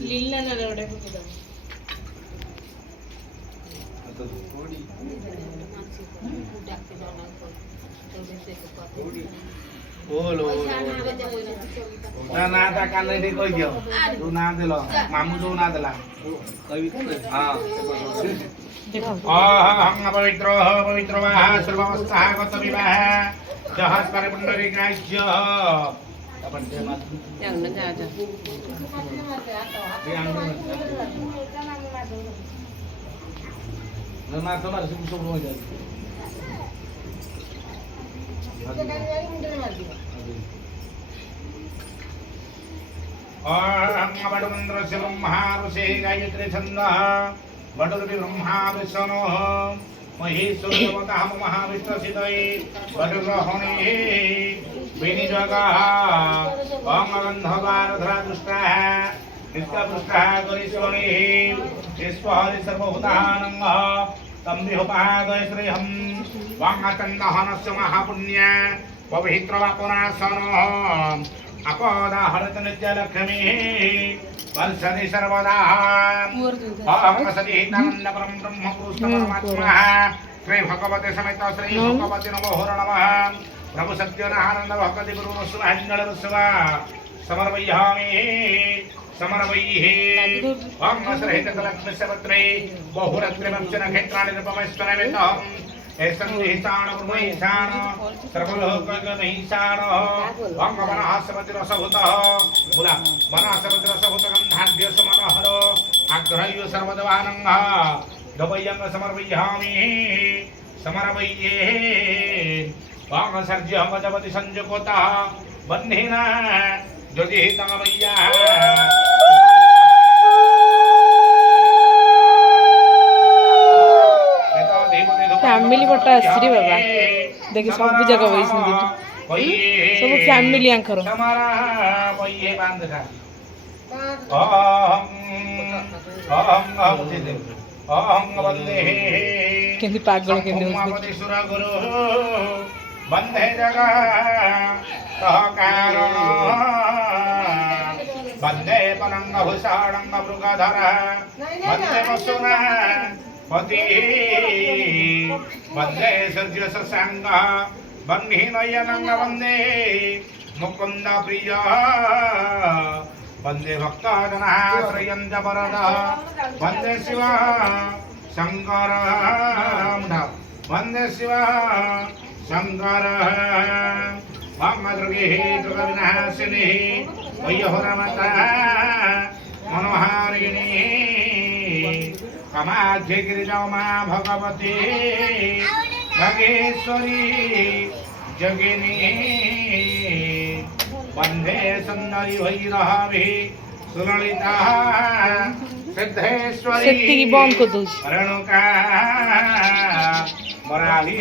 लीला ना रोडे पके दो तो थोड़ी बोलो ना ना ता कान नहीं कोई दियो तू ना देलो मामू जो ना देला कवि कन हां देखो हम पवित्र वाह सर्ववस्था गत विवाह जहाज पर पुंडरी गाज्य अपन दे मत yang dengar aja yang nama तो ना सब सब हो जाए हम वडमंत्र से ब्रह्मा ऋषि गायत्री छंदः वडुर्वि ब्रह्मा विष्णु महेश्वर देवता हम महाविष्णुसिदये वडुर्ग्रहणे विनिजगः ओम गंधवारधरा दुष्टः नित्यपुष्टः गरीश्वरे ईश्वरि सर्वभूतानंग तम्बिहोपागय श्रेयं वांगचंदहनस्य महापुण्य पवित्रवापुनासनः अपदाहरत नित्यलक्ष्मी वल्सति सर्वदा सतीतानन्दपरं ब्रह्मपुरुषोत्तमपरमात्मा श्री भगवते समेत श्री भगवते नमो नमः प्रभु सत्यनारायण भक्ति गुरु वसुवांजल वसुवा समर्पयामि समर्पयिहे ओम सहित लक्ष्मी सवत्रे बहुरत्रिवंशन क्षेत्राणि रूपमस्तनमेतम् ऐसंहितान ब्रह्मैशान सर्वलोकगमैशान ओम वनहासपति रसभूतः बोला वनहासपति रसभूत गंधाढ्य समनहर आग्रह्य सर्वदेवानंगः दवयं समर्पयामि समर्पये ओम सर्ज्य गजपति संजुकोतः बन्धेन ज्योतिहितमय्या फैमिली फोटो आसरी बाबा देखि सब जगह वइसन दे सब फैमिली आंखर हमारा वही बांध का ओम दे ओम वंदे केंदी पागल केंदी उमापति सुर गुरु वंदे जगह सहकार वंदे पनंग भूषाणंग मृगधर वंदे वसुना पति वंदे सर्ज ससांग वन्हि नयनंग वंदे मुकुंद प्रिय वंदे भक्तजनाश्रयं वरद वंदे शिव शंकर वंदे शिव शंकर वाम दुर्गे दुर्गविनाशिनी वय्यहोरमता मनोहारिणी कमाध्य गिरिजामा भगवती भगेश्वरी जगिनी वंदे सुंदरी भैरवी सुललिता सिद्धेश्वरी सेत्ती बंद कर दउछ रेणुका मराली